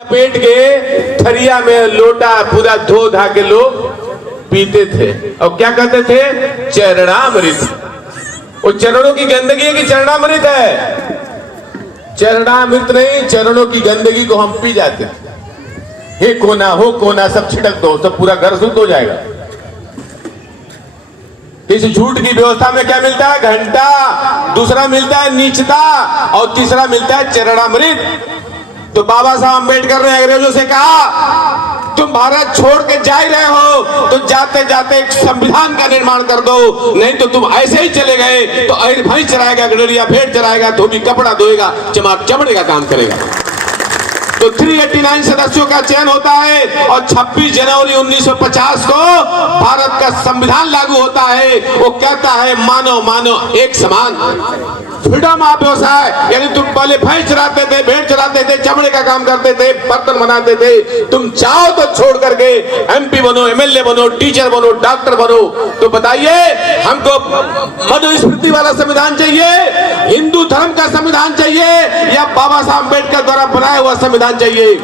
पेट के थरिया में लोटा पूरा धो धा के लोग पीते थे और क्या कहते थे? चरणामृत। वो चरणों की गंदगी है कि चरणामृत है? चरणामृत नहीं, चरणों की गंदगी को हम पी जाते थे। हे कोना हो कोना सब छिड़क दो तो पूरा घर शुद्ध हो जाएगा। इस झूठ की व्यवस्था में क्या मिलता है? घंटा, दूसरा मिलता है नीचता और तीसरा मिलता है चरणामृत। तो बाबा साहब अम्बेडकर ने अंग्रेजों से कहा तुम भारत छोड़ के जा ही रहे हो तो जाते जाते एक संविधान का निर्माण कर दो, नहीं तो तुम ऐसे ही चले गए तो भैंस चराएगा, गडरिया भेड़ चराएगा, धोबी कपड़ा धोएगा, चमड़े का काम करेगा। तो 389 सदस्यों का चयन होता है और 26 जनवरी 1950 को भारत का संविधान लागू होता है। वो कहता है मानव मानव एक समान, फ्रीडम ऑफ व्यवसाय। यानी तुम पहले भैंस चराते थे, भेड़ चराते थे, चमड़े का काम करते थे, बर्तन बनाते थे, तुम चाहो तो छोड़ करके MP बनो, MLA बनो, टीचर बनो, डॉक्टर बनो। तो बताइए हमको मनुस्मृति वाला संविधान चाहिए, हिंदू धर्म का संविधान चाहिए या बाबा साहब अम्बेडकर द्वारा बनाया हुआ संविधान चाहिए?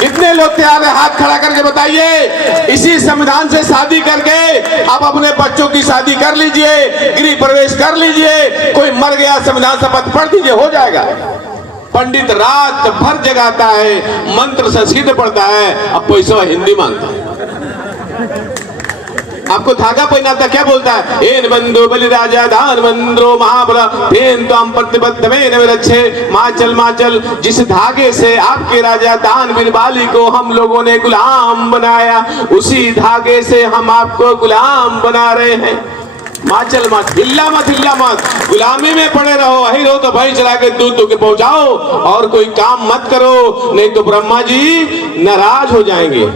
कितने लोग तैयार है? हाथ खड़ा करके बताइए। इसी संविधान से शादी करके आप अपने बच्चों की शादी कर लीजिए, गृह प्रवेश कर लीजिए, कोई मर गया संविधान शपथ पढ़ दीजिए, हो जाएगा। पंडित रात भर जगाता है, मंत्र संस्कृत पढ़ता है, अब पैसा हिंदी मांगता है। आपको धागा पहनाता क्या बोलता है? एन बंधु बलि राजा दान मंद्रो महाबला फेन तो हम प्रतिबद्ध में रक्षे माचल माचल। जिस धागे से आपके राजा दान बिन बाली को हम लोगों ने गुलाम बनाया, उसी धागे से हम आपको गुलाम बना रहे हैं। माचल मत, हिल्ला मत, गुलामी में पड़े रहो, अही रहो तो भाई चला के दूध के पहुंचाओ और कोई काम मत करो, नहीं तो ब्रह्मा जी नाराज हो जाएंगे।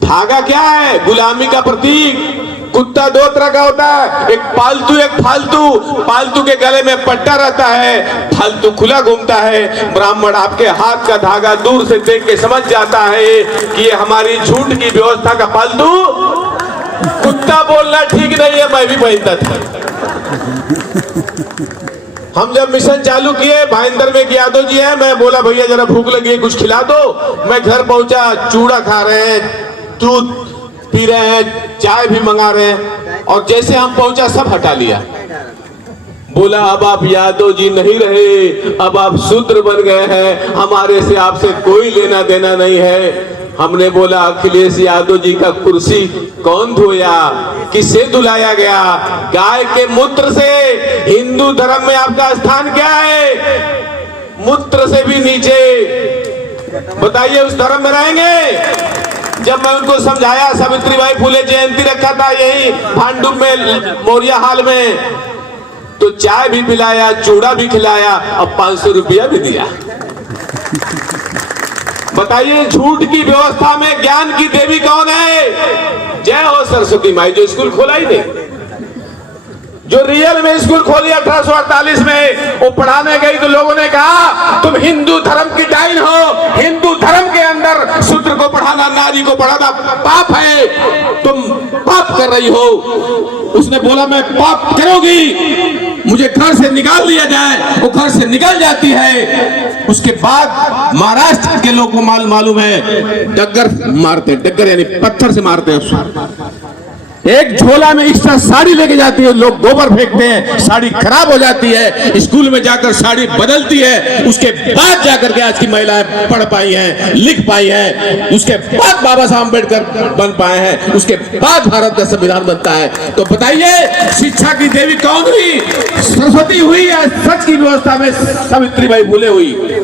धागा क्या है? गुलामी का प्रतीक। कुत्ता दो तरह का होता है, एक पालतू एक फालतू। पालतू के गले में पट्टा रहता है, फालतू खुला घूमता है। ब्राह्मण आपके हाथ का धागा दूर से देख के समझ जाता है कि ये हमारी झूठ की व्यवस्था का फालतू। कुत्ता बोलना ठीक नहीं है, मैं भी पहनता था। हम जब मिशन चालू किए, भाईंदर में यादव जी है, मैं बोला भैया जरा भूख लगी है कुछ खिला दो। मैं घर पहुंचा, चूड़ा खा रहे हैं, दूध पी रहे हैं, चाय भी मंगा रहे हैं, और जैसे हम पहुंचा सब हटा लिया। बोला अब आप यादव जी नहीं रहे, अब आप शूद्र बन गए हैं, हमारे से आपसे कोई लेना देना नहीं है। हमने बोला अखिलेश यादव जी का कुर्सी कौन धोया, किससे धुलाया गया? गाय के मूत्र से। हिंदू धर्म में आपका स्थान क्या है? मूत्र से भी नीचे। बताइए उस धर्म में रहेंगे? जब मैं उनको समझाया, सावित्रीबाई फुले जयंती रखा था यही भांडुप में मोरिया हाल में, तो चाय भी पिलाया, चूड़ा भी खिलाया और 500 रुपया भी दिया। बताइए झूठ की व्यवस्था में ज्ञान की देवी कौन है? जय हो सरस्वती माई, जो स्कूल खोला ही नहीं, जो रियल में स्कूल खोली 1848 में, वो पढ़ाने गई तो लोगों ने कहा तुम हिंदू धर्म की डाइन हो, हिंदू धर्म के अंदर शूद्र को पढ़ाना, नारी को पढ़ाना पाप है, तुम पाप कर रही हो। उसने बोला मैं पाप करोगी, मुझे घर से निकाल दिया जाए। वो घर से निकल जाती है। उसके बाद महाराष्ट्र के लोग को मालूम है, डग्गर मारते, डग्गर यानी पत्थर से मारते हैं। एक झोला में एक्स्ट्रा साड़ी लेके जाती है, लोग गोबर फेंकते हैं, साड़ी खराब हो जाती है, स्कूल में जाकर साड़ी बदलती है, उसके बाद जाकर के आज की महिलाएं पढ़ पाई हैं, लिख पाई हैं, उसके बाद बाबा साहब अम्बेडकर बन पाए हैं, उसके बाद भारत का संविधान बनता है। तो बताइए शिक्षा की देवी कौन हुई? सरस्वती हुई या सच की व्यवस्था में सावित्रीबाई फुले हुई?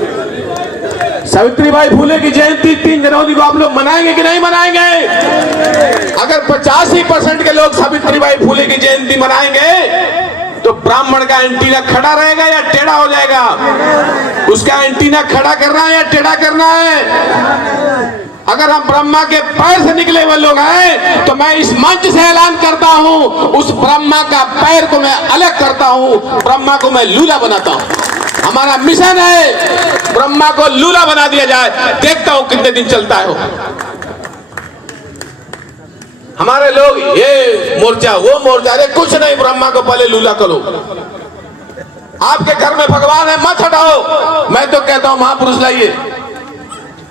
सावित्रीबाई फुले की जयंती 3 जनवरी को आप लोग मनाएंगे कि नहीं मनाएंगे? अगर 85% के लोग सावित्रीबाई फुले की जयंती मनाएंगे तो ब्राह्मण का एंटीना खड़ा रहेगा या टेढ़ा हो जाएगा? उसका एंटीना खड़ा करना है या टेढ़ा करना है? अगर हम ब्रह्मा के पैर से निकले हुए लोग हैं तो मैं इस मंच से ऐलान करता हूं, उस ब्रह्मा का पैर को मैं अलग करता हूं, ब्रह्मा को मैं लूला बनाता हूं। हमारा मिशन है ब्रह्मा को लूला बना दिया जाए। देखता हूं कितने दिन चलता है। हमारे लोग ये मोर्चा वो मोर्चा, अरे कुछ नहीं, ब्रह्मा को पहले लूला करो। आपके घर में भगवान है, मत हटाओ। मैं तो कहता हूं महापुरुष लाइए।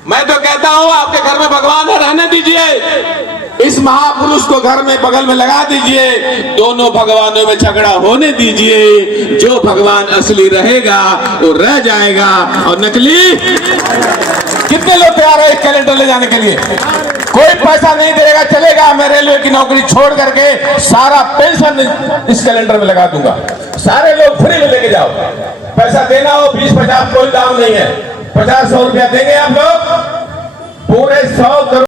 मैं तो कहता हूं आपके घर में भगवान है, रहने दीजिए। इस महापुरुष को घर में बगल में लगा दीजिए। दोनों भगवानों में झगड़ा होने दीजिए। जो भगवान असली रहेगा वो रह जाएगा, और नकली कितने लोग तैयार है इस कैलेंडर ले जाने के लिए? कोई पैसा नहीं देगा, चलेगा। मैं रेलवे की नौकरी छोड़ करके सारा पेंशन इस कैलेंडर में लगा दूंगा। सारे लोग फ्री में लेके जाओ। पैसा देना हो 20-50 कोई दाम नहीं है। 50-100 रुपया देंगे आप लोग, पूरे 100 करोड़